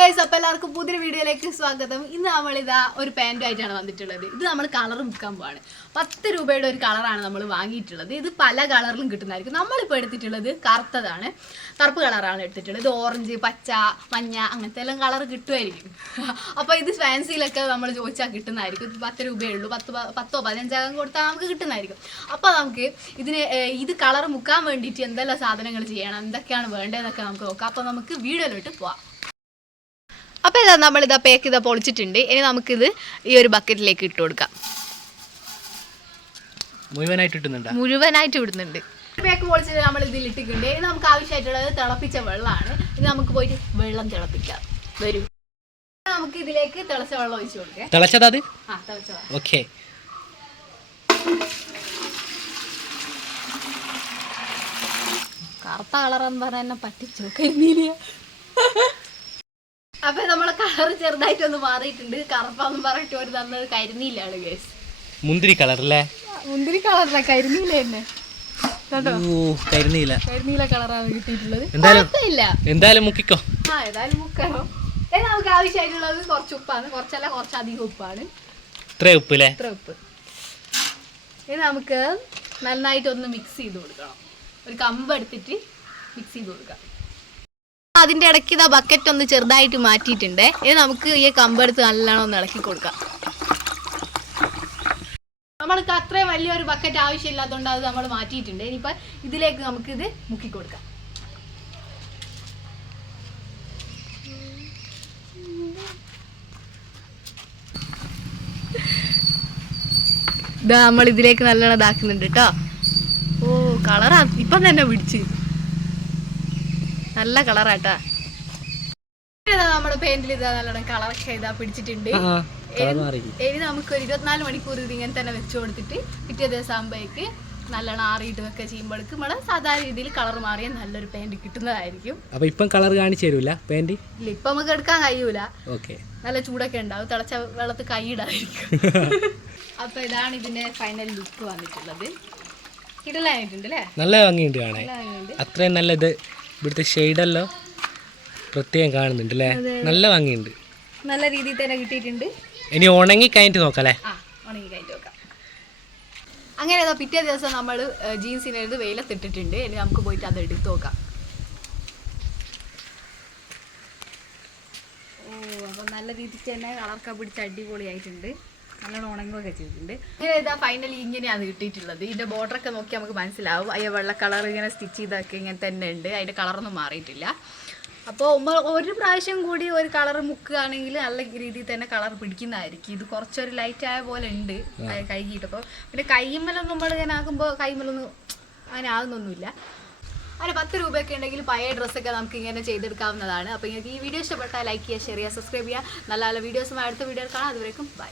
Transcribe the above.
Guys, അപ്പോൾ എല്ലാവർക്കും പുതിയ വീഡിയോയിലേക്ക് സ്വാഗതം. ഇന്ന് നമ്മളിതാ ഒരു പാൻറ്റുമായിട്ടാണ് വന്നിട്ടുള്ളത്. ഇത് നമ്മൾ കളർ മുക്കാൻ പോവാണ്. 10 രൂപയുടെ ഒരു കളറാണ് നമ്മൾ വാങ്ങിയിട്ടുള്ളത്. ഇത് പല കളറിലും കിട്ടുന്നതായിരിക്കും. നമ്മളിപ്പോൾ എടുത്തിട്ടുള്ളത് കറുത്തതാണ്, കറുപ്പ് കളറാണ് എടുത്തിട്ടുള്ളത്. ഇത് ഓറഞ്ച്, പച്ച, മഞ്ഞ അങ്ങനത്തെ എല്ലാം കളർ കിട്ടുമായിരിക്കും. അപ്പോൾ ഇത് ഫാൻസിയിലൊക്കെ നമ്മൾ ചോദിച്ചാൽ കിട്ടുന്നതായിരിക്കും. 10 രൂപയേ ഉള്ളൂ. 10 15 കൊടുത്താൽ നമുക്ക് കിട്ടുന്നതായിരിക്കും. അപ്പോൾ നമുക്ക് ഇത് കളർ മുക്കാൻ വേണ്ടിയിട്ട് എന്തെല്ലാം സാധനങ്ങൾ ചെയ്യണം, എന്തൊക്കെയാണ് വേണ്ടതെന്നൊക്കെ നമുക്ക് നോക്കാം. അപ്പോൾ നമുക്ക് വീഡിയോയിലോട്ട് പോവാം. അപ്പോൾ ഇതാ നമ്മളിതാ പേക്ക് ഇതാ പൊളിച്ചിട്ടുണ്ട്. ഇനി നമുക്കിത് ഈ ഒരു ബക്കറ്റിലേക്ക് ഇട്ട് കൊടുക്കാം. മുഴുവനായിട്ട് ഇടുന്നുണ്ട്. പേക്ക് പൊളിച്ചിട്ട് നമ്മൾ ഇതിൽ ഇട്ടിട്ടുണ്ട്. ഇനി നമുക്ക് ആവശ്യമായിട്ടുള്ളത് തിളപ്പിച്ച വെള്ളമാണ്. ഇനി നമുക്ക് പോയിട്ട് വെള്ളം തിളപ്പിക്കാം. വരും. നമുക്ക് ഇതിലേക്ക് തിളച്ച വെള്ളം ഒഴിച്ചു കൊടുക്കാം. തിളച്ചത് ഓക്കെ. കറുത്ത കളറെന്ന് പറഞ്ഞാൽ എന്നെ പറ്റിച്ചോ കരിമീനിയ. അപ്പൊ നമ്മളെ കളർ ചെറുതായിട്ടൊന്ന് മാറിയിട്ടുണ്ട്. കറുപ്പാന്ന് പറഞ്ഞിട്ട് ഒരു തന്നത് കരിനീലാണ് ഗൈസ്. മുന്തിരി കളറല്ലേ? മുന്തിരി കളറല്ല, കരിനീല തന്നെ. കരിനീല കളറാണ് കിട്ടിയിട്ടുള്ളത്. എന്തായാലും മുക്കിക്കോ. ഏതായാലും മുക്കണോ. നമുക്ക് ആവശ്യമായിട്ടുള്ളത് കുറച്ച് ഉപ്പാണ്, കുറച്ചധികം ഉപ്പാണ്. ഇത്ര ഉപ്പ് അല്ലേ? ഇത്ര ഉപ്പ്. ഇനി നമുക്ക് നന്നായിട്ടൊന്ന് മിക്സ് ചെയ്ത് കൊടുക്കണം. ഒരു കമ്പ് എടുത്തിട്ട് മിക്സ് ചെയ്ത് കൊടുക്കാം. അതിൻ്റെ ഇടയ്ക്ക് ഇതാ ബക്കറ്റ് ഒന്ന് ചെറുതായിട്ട് മാറ്റിയിട്ടുണ്ട്. ഇനി നമുക്ക് ഈ കമ്പെടുത്ത് നല്ലോണം ഒന്ന് ഇളക്കി കൊടുക്കാം. നമ്മൾക്ക് അത്രയും വലിയൊരു ബക്കറ്റ് ആവശ്യമില്ലാത്തതുകൊണ്ട് അത് നമ്മൾ മാറ്റിയിട്ടുണ്ട്. ഇനിയിപ്പോൾ ഇതിലേക്ക് നമുക്കിത് മുക്കി കൊടുക്കാം. ഇതാ നമ്മൾ ഇതിലേക്ക് നല്ലോണം ഇതാക്കുന്നുണ്ട് കേട്ടോ. ഓ കളറാ ഇപ്പം തന്നെ പിടിച്ച്, നല്ല കളറാട്ടാ. നമ്മുടെ പെയിന്റിൽ ഇതാ നല്ലോണം കളറൊക്കെ ഇതാ പിടിച്ചിട്ടുണ്ട്. ഇനി നമുക്ക് ഒരു 24 മണിക്കൂർ ഇത് ഇങ്ങനെ തന്നെ വെച്ചു കൊടുത്തിട്ട് പിറ്റേ ദിവസം ആകുമ്പോഴേക്ക് നല്ലോണം ആറിയിട്ട് വെക്കുക ചെയ്യുമ്പോഴേക്ക് നമ്മളെ സാധാരണ രീതിയിൽ കളർ മാറിയ നല്ലൊരു പെയിന്റ് കിട്ടുന്നതായിരിക്കും. അപ്പൊ ഇപ്പം കളർ കാണിച്ചു തരൂല പെയിന്റ്? ഇല്ല, ഇപ്പൊ നമുക്ക് എടുക്കാൻ കഴിയൂല. നല്ല ചൂടൊക്കെ ഉണ്ടാവും, തിളച്ച വെള്ളത്തിൽ കൈയിടായിരിക്കും. അപ്പൊ ഇതാണ് ഇതിന്റെ ഫൈനൽ ലുക്ക് വന്നിട്ടുള്ളത്. കിടലായിട്ടുണ്ട് അല്ലേ? നല്ല ഭംഗിയുണ്ട് കാണാൻ. അത്രയും നല്ല ഇത് ഇവിടുത്തെ ഷെയ്ഡല്ലോ പ്രത്യേകം കാണുന്നുണ്ട് അല്ലേ? നല്ല ഭംഗിയുണ്ട്. നല്ല രീതിയിൽ തന്നെ കിട്ടിയിട്ടുണ്ട്. ഇനി ഉണങ്ങി കഴിഞ്ഞിട്ട് നോക്കാം അല്ലേ? ഉണങ്ങി കഴിഞ്ഞിട്ട് നോക്കാം. അങ്ങനെ പിറ്റേ ദിവസം നമ്മൾ ജീൻസിനെടുത്ത് വെയിലത്തിട്ടിട്ടുണ്ട്. ഇനി നമുക്ക് പോയിട്ട് അത് എടുത്ത് നോക്കാം. ഓ അപ്പം നല്ല രീതിക്ക് തന്നെ കളറൊക്കെ പിടിച്ച് അടിപൊളിയായിട്ടുണ്ട്. നല്ലോണം ഉണങ്ങുകയൊക്കെ ചെയ്തിട്ടുണ്ട്. ഇങ്ങനെ ഇതാ ഫൈനലി ഇങ്ങനെയാണ് കിട്ടിയിട്ടുള്ളത്. ഇതിൻ്റെ ബോർഡറൊക്കെ നോക്കി നമുക്ക് മനസ്സിലാവും. അതിൻ്റെ വെള്ള കളർ ഇങ്ങനെ സ്റ്റിച്ച് ചെയ്തൊക്കെ ഇങ്ങനെ തന്നെ ഉണ്ട്. അതിൻ്റെ കളറൊന്നും മാറിയിട്ടില്ല. അപ്പോൾ ഒരു പ്രാവശ്യം കൂടി ഒരു കളർ മുക്കുകയാണെങ്കിൽ നല്ല രീതിയിൽ തന്നെ കളർ പിടിക്കുന്നതായിരിക്കും. ഇത് കുറച്ചൊരു ലൈറ്റ് ആയ പോലെ ഉണ്ട് കൈകിട്ടപ്പോൾ. പിന്നെ കൈമലൊന്നും നമ്മൾ ഇങ്ങനെ ആക്കുമ്പോൾ കൈമലൊന്നും അങ്ങനെ ആകുന്നൊന്നുമില്ല. അങ്ങനെ 10 രൂപയൊക്കെ ഉണ്ടെങ്കിൽ പഴയ ഡ്രസ്സൊക്കെ നമുക്ക് ഇങ്ങനെ ചെയ്തെടുക്കാവുന്നതാണ്. അപ്പോൾ നിങ്ങൾക്ക് ഈ വീഡിയോ ഇഷ്ടപ്പെട്ടാൽ ലൈക്ക് ചെയ്യുക, ഷെയർ ചെയ്യുക, സബ്സ്ക്രൈബ് ചെയ്യുക. നല്ല നല്ല വീഡിയോസുമായി അടുത്ത വീഡിയോയിൽ കാണാം. അതുവരേക്കും ബൈ.